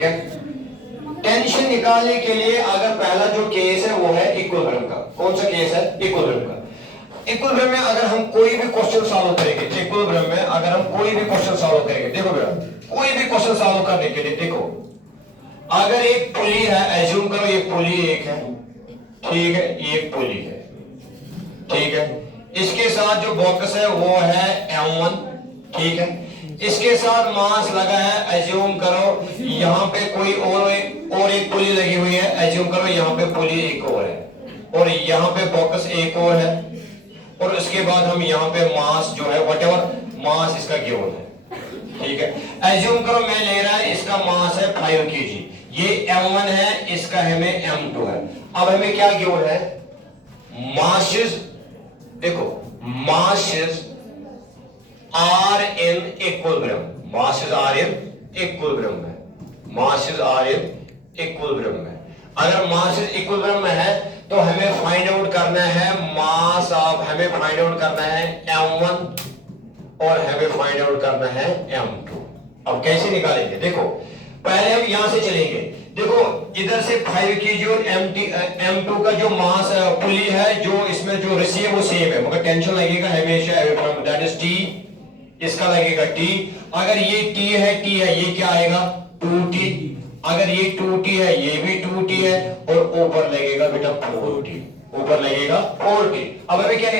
Tension निकालने के लिए अगर पहला जो केस है वो है इक्विलिब्रियम का। कौन सा केस है? इक्विलिब्रियम का। इक्विलिब्रियम में अगर हम कोई भी क्वेश्चन सॉल्व करेंगे, इक्विलिब्रियम में अगर हम कोई भी क्वेश्चन सॉल्व करेंगे, देखो बेटा कोई भी क्वेश्चन सॉल्व करने के लिए देखो, अगर एक पुली है, एज्यूम करो ये पुली एक है, ठीक है, ये एक पुली है, ठीक है, इसके साथ जो बॉक्स है वो है M1, ठीक है, इसके साथ मास लगा है, एज्यूम करो यहाँ पे कोई और एक पुली लगी हुई है, एज्यूम करो यहाँ पे पुली एक और है और यहाँ पे बॉक्स एक और है, और उसके बाद हम यहाँ पे मास जो है व्हाटएवर मास इसका गिवन है, ठीक है, एज्यूम करो मैं ले रहा है इसका मास है 5 kg, ये M1 है, इसका हमें M2 है। अब हमें क्या गिवन है? मासेस, देखो masses are in equilibrium, masses are in equilibrium में, मासेस आर इन इक्विलिब्रियम में। अगर मासेस इक्विलिब्रियम में है तो हमें फाइंड आउट करना है मास ऑफ, हमें फाइंड आउट करना है M1 और हमें फाइंड आउट करना है M2। अब कैसे निकालेंगे? देखो पहले हम यहां से चलेंगे, देखो इधर से 5 kg और M2 का जो मास पुली है, जो इसमें जो रस्सी है वो सेम है, मगर टेंशन लगेगा हमेशा, दैट इज T, इसका लगेगा T। अगर ये T है, ये क्या आएगा? 2T। अगर ये 2T है, ये भी 2T है, और ऊपर लगेगा बेटा 4T, ऊपर लगेगा 4T। अब हमें क्या,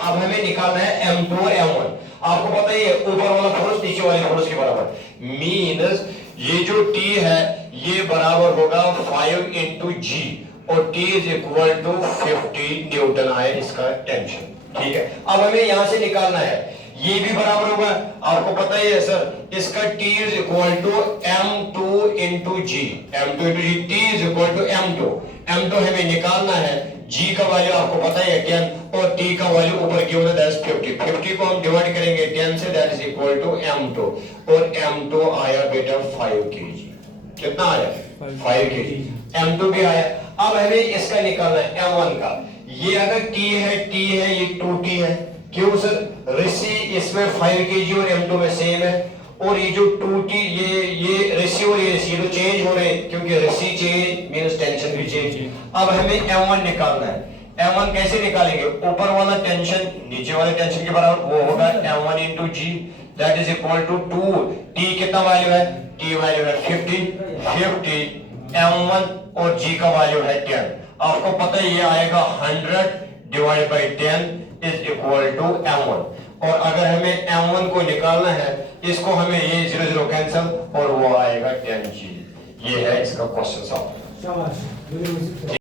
अब हमें निकालना है M2 और M1। आपको पता ही है ऊपर वाला फोर्स नीचे वाले फोर्स के बराबर, मींस ये जो T है ये बराबर होगा 5 into G, और T is equal to 50 newton आए इसका टेंशन, ठीक है। अब हमें यहां से निकालना है, ये भी बराबर होगा, आपको पता ही है सर, इसका T is equal to M2 into G, M2 into G, T is equal to M2, M2 हमें निकालना है, G का वैल्यू आपको पता ही है 10, और T का वैल्यू ऊपर गिवन है दैट इज 50, 50 को हम डिवाइड करेंगे 10 से, that is equal to M2, और M2 आया बेटा 5 kg। कितना आया? 5 kg। M2 भी आया। अब हमें इसका निकालना है M1 का, ये अगर T है, ये 2T है, क्यों सर? रस्सी इसमें 5 kg और M2 में सेम है, और ये जो 2T, ये रस्सी और ये रस्सी तो चेंज हो रहे हैं, क्योंकि रस्सी चेंज मींस टेंशन भी चेंज। अब हमें M1 निकालना है। M1 कैसे निकालेंगे? ऊपर वाला टेंशन नीचे वाले टेंशन के बराबर, वो होगा M1 into G, that is equal to 2। T कितना वैल्यू है? T वैल्यू है 50, M1 और G का वैल्यू है 10। आपको पता है ये आएगा 100 divide by 10 is equal to M1, और अगर हमें M1 को निकालना है, इसको हमें ये 0 कैंसिल, और वो आएगा 10G। ये है इसका क्वेश्चन सॉल्व।